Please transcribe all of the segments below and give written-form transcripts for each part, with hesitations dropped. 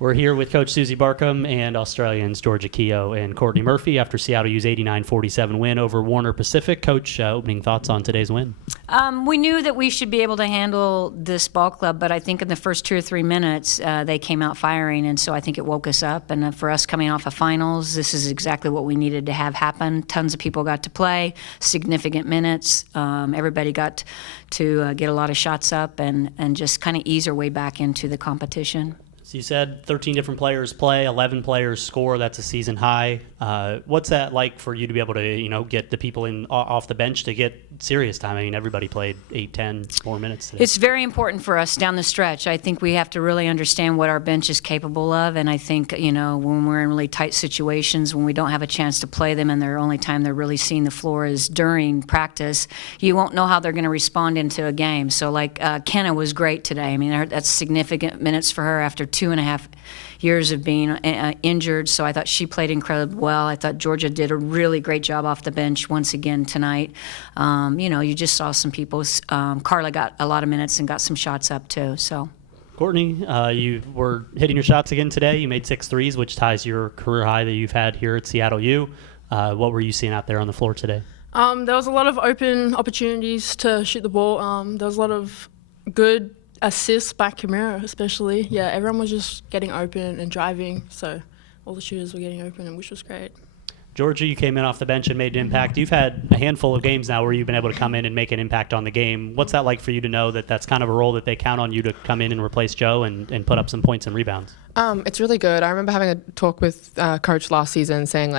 We're here with Coach Suzy Barcomb and Australians Georgia Kehoe and Courtney Murphy after Seattle U's 89-47 win over Warner Pacific. Coach, opening thoughts on today's win? We knew that we should be able to handle this ball club, but I think in the first 2 or 3 minutes, they came out firing, and so I think it woke us up. And for us coming off of finals, this is exactly what we needed to have happen. Tons of people got to play, significant minutes. Everybody got to get a lot of shots up and just kind of ease our way back into the competition. So you said 13 different players play, 11 players score. That's a season high. What's that like for you to be able to, get the people off the bench to get serious time? I mean, everybody played 8, 10 more minutes today. It's very important for us down the stretch. I think we have to really understand what our bench is capable of, and I think, when we're in really tight situations, when we don't have a chance to play them and the only time they're really seeing the floor is during practice, you won't know how they're going to respond into a game. So like Kehoe was great today. I mean, that's significant minutes for her after 2.5 years of being injured, so I thought she played incredibly well. I thought Georgia did a really great job off the bench once again tonight. You just saw some people. Carla got a lot of minutes and got some shots up too. So, Courtney, you were hitting your shots again today. You made 6 threes, which ties your career high that you've had here at Seattle U. What were you seeing out there on the floor today? There was a lot of open opportunities to shoot the ball. There was a lot of good assists by Camara, especially. Yeah, everyone was just getting open and driving, so all the shooters were getting open, which was great. Georgia, you came in off the bench and made an impact. You've had a handful of games now where you've been able to come in and make an impact on the game. What's that like for you to know that that's kind of a role that they count on you to come in and replace Joe and put up some points and rebounds? It's really good. I remember having a talk with Coach last season saying,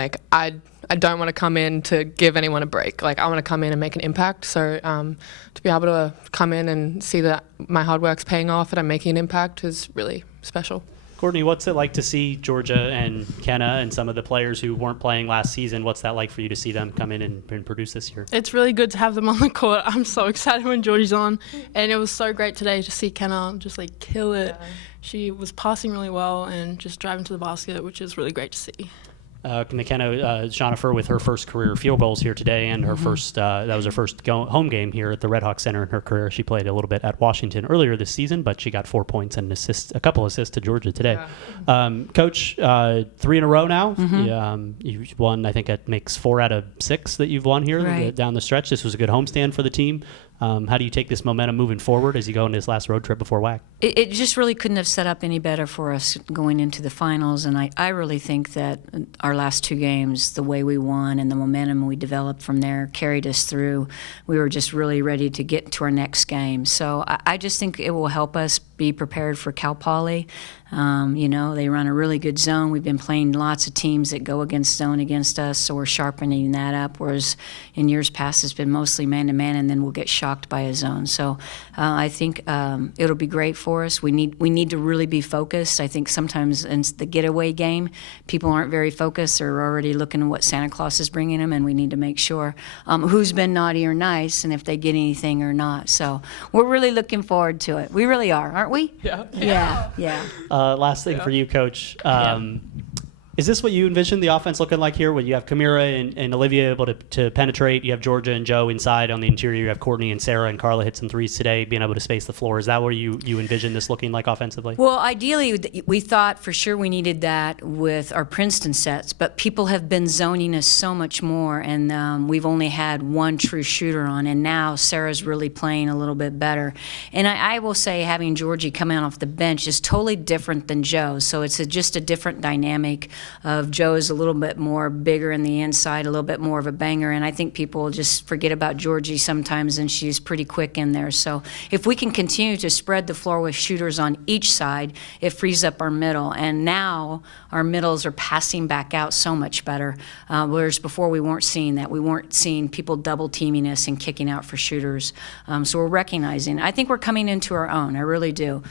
I don't want to come in to give anyone a break. I want to come in and make an impact. So to be able to come in and see that my hard work's paying off and I'm making an impact is really special. Courtney, what's it like to see Georgia and Kehoe and some of the players who weren't playing last season? What's that like for you to see them come in and produce this year? It's really good to have them on the court. I'm so excited when Georgie's on. And it was so great today to see Kehoe just kill it. Yeah. She was passing really well and just driving to the basket, which is really great to see. McKenna Jennifer with her first career field goals here today, and her first that was her first home game here at the Redhawks Center in her career. She played a little bit at Washington earlier this season, but she got 4 points and a couple assists to Georgia today. Yeah. Coach, 3 in a row now. You've won, I think it makes 4 out of 6 that you've won here down the stretch. This was a good homestand for the team. How do you take this momentum moving forward as you go into this last road trip before WAC? It just really couldn't have set up any better for us going into the finals, and I really think that our last 2 games, the way we won and the momentum we developed from there carried us through. We were just really ready to get to our next game. So I just think it will help us be prepared for Cal Poly. They run a really good zone. We've been playing lots of teams that go against zone against us, so we're sharpening that up, whereas in years past it's been mostly man-to-man, and then we'll get shocked by a zone. So I think it'll be great for us. We need to really be focused. I think sometimes in the getaway game, people aren't very focused. They're already looking at what Santa Claus is bringing them, and we need to make sure who's been naughty or nice and if they get anything or not. So we're really looking forward to it. We really are, aren't we? Yeah. Last thing for you, Coach. Is this what you envisioned the offense looking like here? When you have Camira and Olivia able to penetrate, you have Georgia and Joe inside on the interior, you have Courtney and Sarah and Carla hit some threes today, being able to space the floor. Is that where you envision this looking like offensively? Well, ideally, we thought for sure we needed that with our Princeton sets, but people have been zoning us so much more, and we've only had one true shooter on, and now Sarah's really playing a little bit better. And I will say having Georgie come out off the bench is totally different than Joe, so it's just a different dynamic. Of Joe's a little bit more bigger in the inside, a little bit more of a banger, and I think people just forget about Georgie sometimes, and she's pretty quick in there. So if we can continue to spread the floor with shooters on each side, it frees up our middle, and now our middles are passing back out so much better, whereas before we weren't seeing that. We weren't seeing people double teaming us and kicking out for shooters. So we're recognizing. I think we're coming into our own. I really do.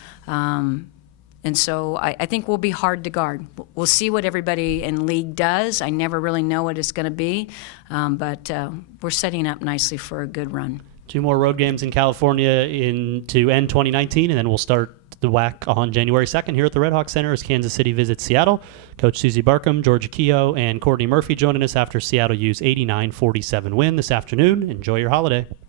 And so I think we'll be hard to guard. We'll see what everybody in league does. I never really know what it's going to be, but we're setting up nicely for a good run. 2 more road games in California to end 2019, and then we'll start the WAC on January 2nd here at the Redhawks Center as Kansas City visits Seattle. Coach Suzy Barcomb, Georgia Kehoe, and Courtney Murphy joining us after Seattle U's 89-47 win this afternoon. Enjoy your holiday.